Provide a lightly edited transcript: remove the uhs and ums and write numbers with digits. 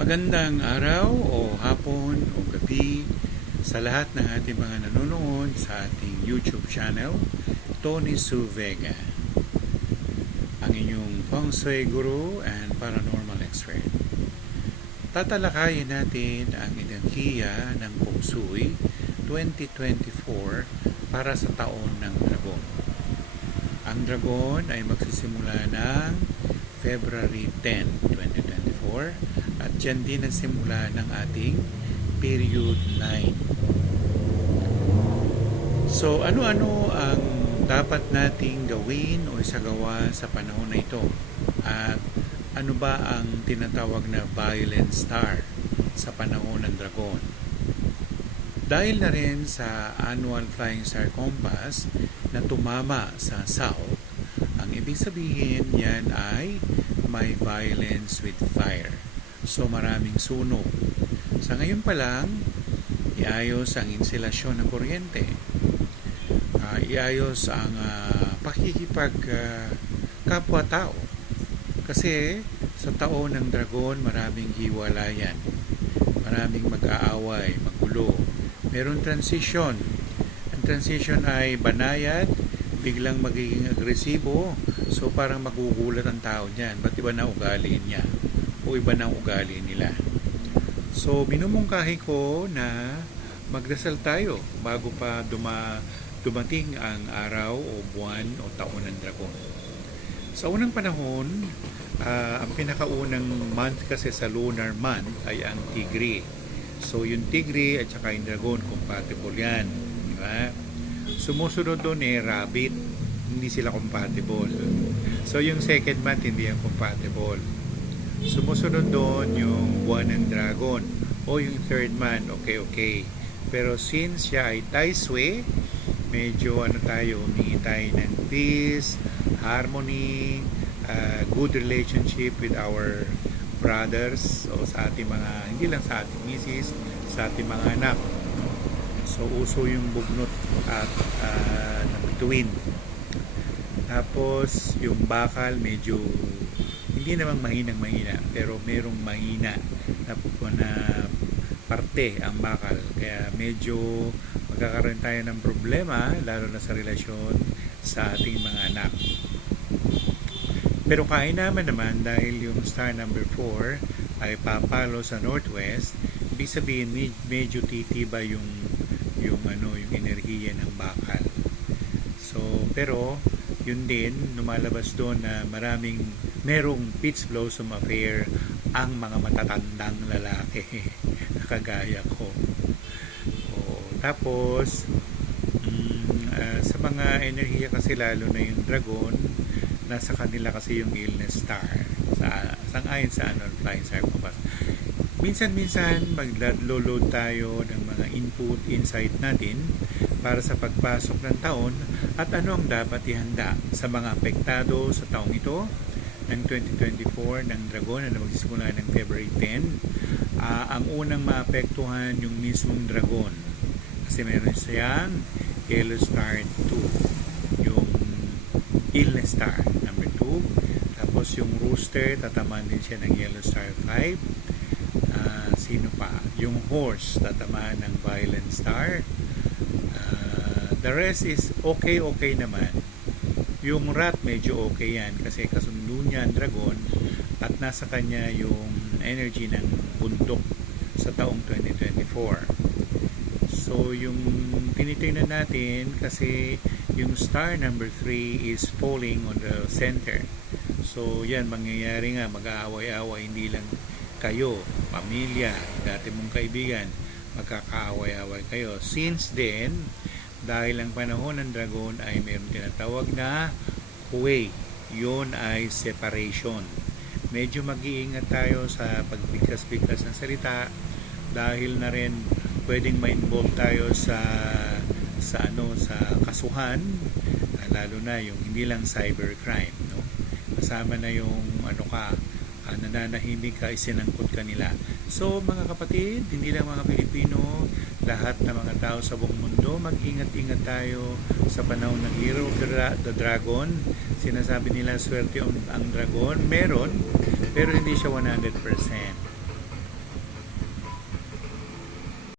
Magandang araw o hapon o gabi sa lahat ng ating mga nanonood sa ating YouTube channel, Tony Su Vega, ang inyong Feng Shui Guru and Paranormal Expert. Tatalakayin natin ang enerhiya ng Feng Shui 2024 para sa taon ng Dragon. Ang Dragon ay magsisimula ng February 10, 2024 at dyan din ang simula ng ating period 9. So ano-ano ang dapat nating gawin o isagawa sa panahon na ito? At ano ba ang tinatawag na violent star sa panahon ng Dragon? Dahil na rin sa annual Flying Star Compass na tumama sa South, ang ibig sabihin yan ay may violence with fire. So maraming sunog. Sa ngayon pa lang, iayos ang insulasyon ng kuryente. Iayos ang pakikipag kapwa-tao. Kasi sa taon ng Dragon, maraming hiwalayan. Maraming mag-aaway, magulo. Meron transition. Ang transition ay banayad, biglang magiging agresibo, so parang magugulat ang tao niyan. Ba't iba na ugali niya? O iba na ugali nila? So, minumungkahi ko na magdasal tayo bago pa dumating ang araw o buwan o taon ng Dragon. Sa unang panahon, ang pinakaunang month kasi sa lunar month ay ang Tigre. So, yung Tigre at saka yung Dragon, compatible yan. Diba? Sumusunod doon Rabbit, hindi sila compatible. So, yung second month, hindi yan compatible. Sumusunod doon yung buwan ng Dragon o yung third month, okay. Pero since siya ay Tai Sui, medyo humingi tayo ng peace, harmony, good relationship with our brothers o sa ating mga, hindi lang sa ating misis, sa ating mga anak. So, uso yung bugnot at ng bituin. Tapos, yung bakal medyo hindi namang mahina, pero merong mahina na parte ang bakal. Kaya medyo magkakaroon tayo ng problema, lalo na sa relasyon sa ating mga anak. Pero kainaman naman dahil yung star number 4 ay papalo sa northwest, ibig sabihin medyo titiba yung enerhiya ng bakal. So, pero yun din, lumalabas doon na merong peach blossom affair ang mga matatandang lalaki na kagaya ko. Tapos, sa mga enerhiya kasi lalo na yung Dragon, nasa kanila kasi yung illness star sang-ayon sa annual Flying Star Compass. Minsan-minsan maglo-load tayo ng mga insight natin para sa pagpasok ng taon at ano ang dapat ihanda sa mga apektado sa taong ito ng 2024 ng Dragon na magsisimula ng February 10. Ang unang maapektuhan yung mismong Dragon kasi meron siyang Yellow Star 2, yung illness star number 2. Tapos yung Rooster, tatamaan din siya ng Yellow Star 5. Sino pa? Yung Horse, tatamaan ng Violent Star. The rest is okay naman. Yung Rat, medyo okay yan kasi kasundo niya ang Dragon at nasa kanya yung energy ng bundok sa taong 2024. So, yung tinitingnan natin kasi yung star number 3 is falling on the center. So, yan, mangyayari nga, mag-aaway-aaway, hindi lang kayo, pamilya, dati mong kaibigan, magkakaaway-away kayo. Since then, dahil ang panahon ng Dragon ay mayroong tinatawag na Huwei, yun ay separation. Medyo mag-iingat tayo sa pagbigkas-bigkas ng salita dahil na rin pwedeng ma-involve tayo sa kasuhan, lalo na yung hindi lang cybercrime, no? Kasama na yung nananahimik ka, isinangkot ka nila. So mga kapatid, hindi lang mga Pilipino, lahat ng mga tao sa buong mundo, mag-ingat-ingat tayo sa panahon ng Year of the Dragon. Sinasabi nila swerte ang Dragon, meron, pero hindi siya 100%.